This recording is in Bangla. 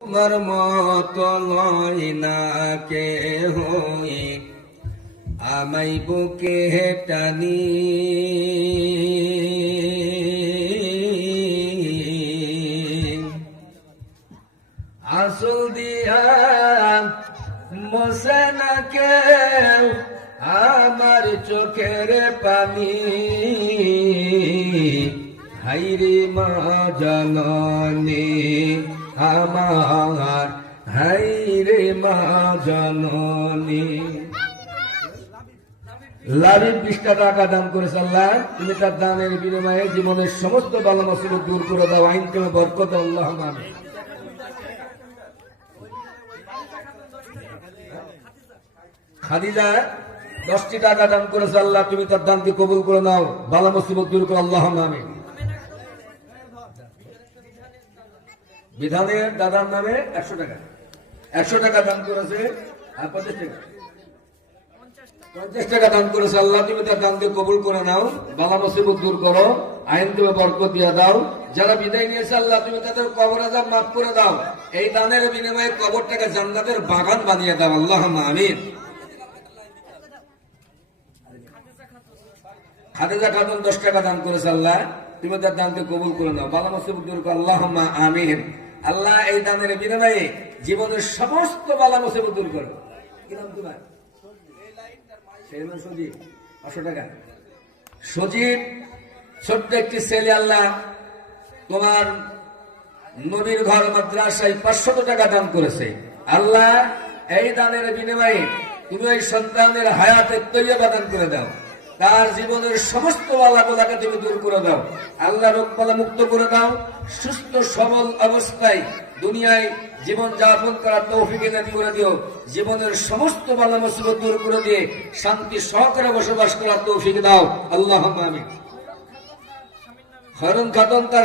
তোমার মত লয় না কে হই আমাই বুকে টানি। আসল দিয়া কেউ আমার চোখের পানি। হাইরে মা জননী। আমার হাইরে মা জননী। লাভের বিশটা টাকা দান করেছে আল্লাহ, তুমি তার দানের বিনিময়ে জীবনের সমস্ত বালা মুসিবত দূর করে দাও, আইন তুমি বরকত আল্লাহ মানে। খাদিজা, দশটি টাকা দান করেছে আল্লাহ, তুমি তার দানকে কবুল করে নাও, বালা মুসিবত দূর করে আল্লাহ নামে বিধানের দাদার নামে একশো টাকা। একশো টাকা দান করেছে আর পঞ্চাশ টাকা। পঞ্চাশ টাকা দান করেছে, আল্লাহ তুমি তার দানকে কবুল করে নাও। বালা মুসিবত দূর করো, আইন তুমি বরকত দিয়ে দাও। যারা বিদায় নিয়েছে, আল্লাহ তুমি তাদের কবর আজাব মাফ করে দাও। এই দানের বিনিময়ে কবরটাকে জান্নাতের বাগান বানিয়ে দাও আল্লাহ আমিন। খাদেজা খাতুন দশ টাকা দান করেছে আল্লাহ। তুমি তার দানকে কবুল করে নাও বালা মুসিবত দূর করো। আল্লাহ আমিন। আল্লাহ এই দানের বিনিময়ে জীবনের সমস্ত বালা মুসিবত দূর করো। কি নাম তোমার? সজীব, পাঁচশো টাকা। সজীব, ছোট্ট একটি ছেলে আল্লাহ, তোমার নবীর ঘর মাদ্রাসায় পাঁচশত টাকা দান করেছে। আল্লাহ এই দানের বিনিময়ে তুমি ওই সন্তানের হায়াতে তৈবা দান করে দাও। তার জীবনের সমস্ত আলাপদাকে তুমি দূর করে দাও। আল্লাহ রোগবালা মুক্ত করে দাও। সুস্থ, সবল অবস্থায় দুনিয়ায় জীবন যাপন করার তৌফিক এনে করে দিও। জীবনের সমস্ত বালা মুসিবত দূর করে দিয়ে শান্তি, সহকারে বসবাস করার তৌফিক দাও। আল্লাহ আমি হরণ খাতন তার